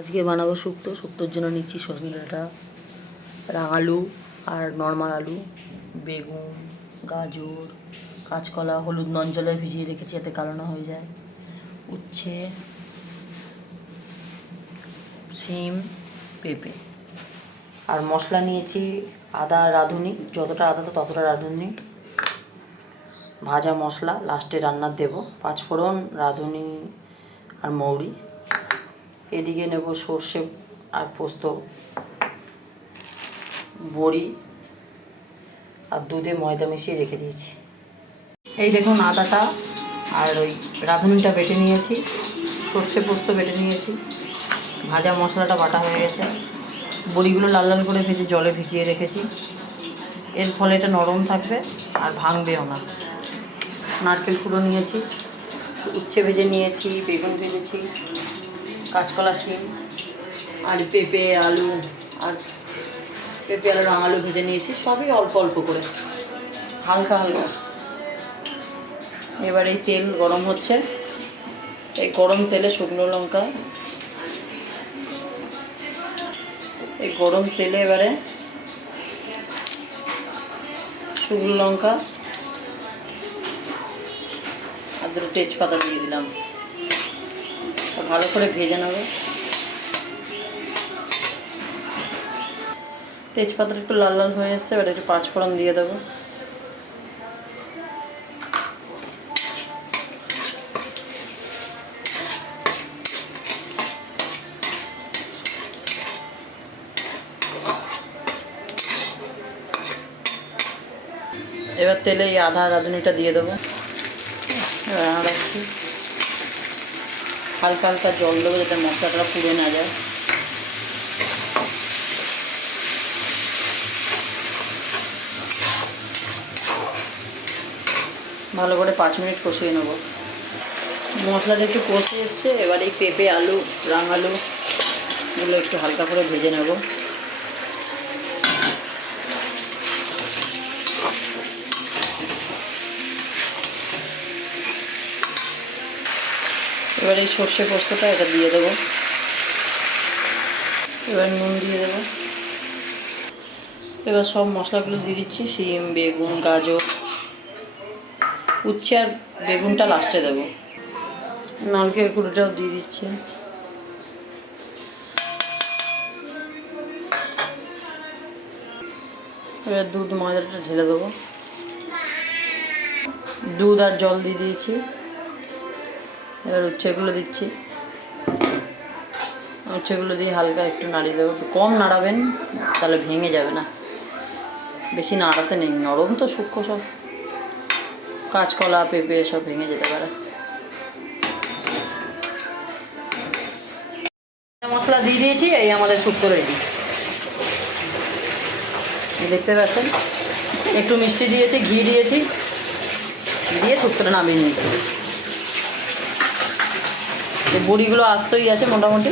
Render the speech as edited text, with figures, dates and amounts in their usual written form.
আজকে বানাবো শুক্তো। শুক্তোর জন্য নিচ্ছি সজনে ডাঁটা, আলু আর নর্মাল আলু, বেগুন, গাজর, কাঁচকলা, হলুদ নুন জলে ভিজিয়ে রেখেছি যাতে কালো না হয়ে যায়, উচ্ছে, শিম, পেঁপে। আর মশলা নিয়েছি আদা, রাঁধুনি, যতটা আদা তো ততটা রাঁধুনি, ভাজা মশলা লাস্টে রান্নার দেব, পাঁচফোড়ন, রাঁধুনি আর মৌরি। এদিকে নেব সর্ষে আর পোস্ত, বড়ি আর দুধে ময়দা মিশিয়ে রেখে দিয়েছি। এই দেখুন আদাটা আর ওই রাঁধুনিটা বেটে নিয়েছি, সর্ষে পোস্ত বেটে নিয়েছি, ভাজা মশলাটা বাটা হয়ে গেছে, বড়িগুলো লাল লাল করে ভেজে জলে ভিজিয়ে রেখেছি। এর ফলে এটা নরম থাকবে আর ভাঙবেও না। নারকেল কুড়ো নিয়েছি, উচ্ছে ভেজে নিয়েছি, বেগুন ভেজেছি, কাঁচকলা, শিম আর পেঁপে আলু আলু ভেজে নিয়েছি, সবই অল্প অল্প করে, হালকা হালকা। এবার এই তেল গরম হচ্ছে, এই গরম তেলে শুকনো লঙ্কা, এই গরম তেলে এবারে শুকনো লঙ্কা আর দুটো তেজপাতা দিয়ে দিলাম, ভালো করে ভেজে নেব। তেজপাতাটা একটু লাল লাল হয়ে এসছে, এবার একটু পাঁচফোড়ন দিয়ে দেবো। এবার তেলে এই আদা রাঁধুনিটা দিয়ে দেবো। এবার রাখছি, হালকা হালকা জল দেবো যাতে মশলাটা পুড়ে না যায়। ভালো করে 5 মিনিট কষিয়ে নেব। মশলাটা একটু কষে এসছে, এবার এই পেঁপে, আলু, রাঙালু এগুলো একটু হালকা করে ভেজে নেব। এবার এই সর্ষে পোস্তটা এটা দিয়ে দেবো। এবার নুন দিয়ে দেবো। এবার সব মশলাগুলো দিয়ে দিচ্ছি, শিম, বেগুন, গাজর, উচ্ছে আর বেগুনটা লাস্টে দেবো। নারকেল কুড়োটাও দিয়ে দিচ্ছি। এবার দুধ ময়দাটা ঢেলে দেবো। দুধ আর জল দিয়ে দিয়েছি। এবার উচ্ছেগুলো দিচ্ছি, উচ্ছেগুলো দিয়ে হালকা একটু নাড়িয়ে দেবো। একটু কম নাড়াবেন, তাহলে ভেঙে যাবে না, বেশি নাড়াতে নেই, নরম তো সূক্ষ্ম সব, কাঁচকলা, পেঁপে সব ভেঙে যেতে পারে। মশলা দিয়ে দিয়েছি, এই আমাদের শুক্তো রেডি। দেখতে পাচ্ছেন, একটু মিষ্টি দিয়েছি, ঘি দিয়েছি, দিয়ে শুক্তোটা নামিয়ে নিয়েছি। এই বড়িগুলো আসতেই আছে মোটামুটি।